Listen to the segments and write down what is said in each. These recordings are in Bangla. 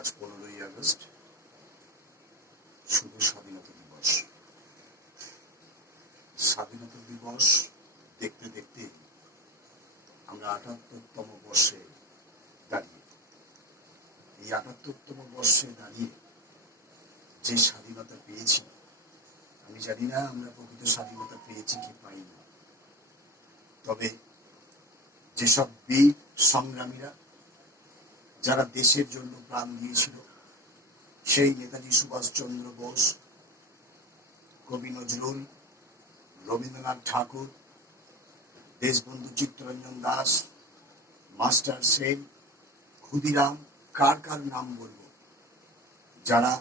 আজ 15ই আগস্ট, শুভ স্বাধীনতা দিবস। স্বাধীনতা দিবস দেখতে দেখতে আমরা 78তম বর্ষে দাঁড়িয়ে। এই 78তম বর্ষে দাঁড়িয়ে যে স্বাধীনতা পেয়েছি, আমি জানি না আমরা প্রকৃত স্বাধীনতা পেয়েছি কি পাইনি। তবে যেসব বীর সংগ্রামীরা যারা দেশের জন্য প্রাণ দিয়েছিল, সেই নেতাজি সুভাষচন্দ্র বোস, কবি নজরুল, রবীন্দ্রনাথ ঠাকুর, দেশবন্ধু চিত্তরঞ্জন দাস, মাস্টার সেন, ক্ষুদিরাম, কার কার নাম বলবো, যারা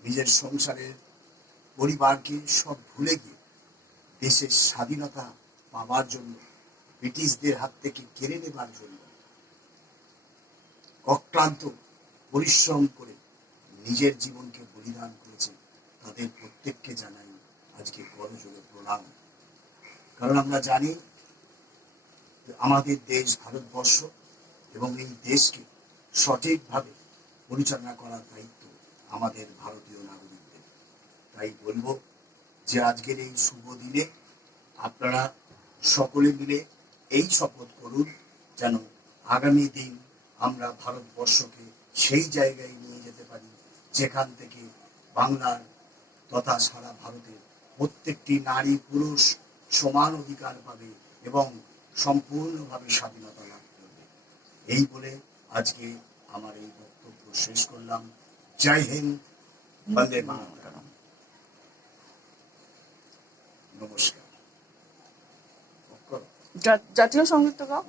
নিজের সংসারের পরিবারকে সব ভুলে গিয়ে দেশের স্বাধীনতা পাওয়ার জন্য, ব্রিটিশদের হাত থেকে কেড়ে নেবার জন্য অক্লান্ত পরিশ্রম করে নিজের জীবনকে বলিদান করেছে, তাদের প্রত্যেককে জানাই আজকে করজোড়ে প্রণাম। কারণ আমরা জানি আমাদের দেশ ভারতবর্ষ, এবং এই দেশকে সঠিকভাবে পরিচালনা করার দায়িত্ব আমাদের ভারতীয় নাগরিকদের। তাই বলবো যে আজকের এই শুভ দিনে আপনারা সকলে মিলে এই শপথ করুন যেন আগামী দিন আমরা ভারতবর্ষকে সেই জায়গায় নিয়ে যেতে পারি যেখান থেকে বাংলার তথা সারা ভারতের প্রত্যেকটি নারী পুরুষ সমান অধিকার পাবে এবং সম্পূর্ণভাবে স্বাধীনতা লাভ করবে। এই বলে আজকে আমার এই বক্তব্য শেষ করলাম। জয় হিন্দ, বন্দে মাতরম। নমস্কার। জাতীয় সঙ্গীত গাও।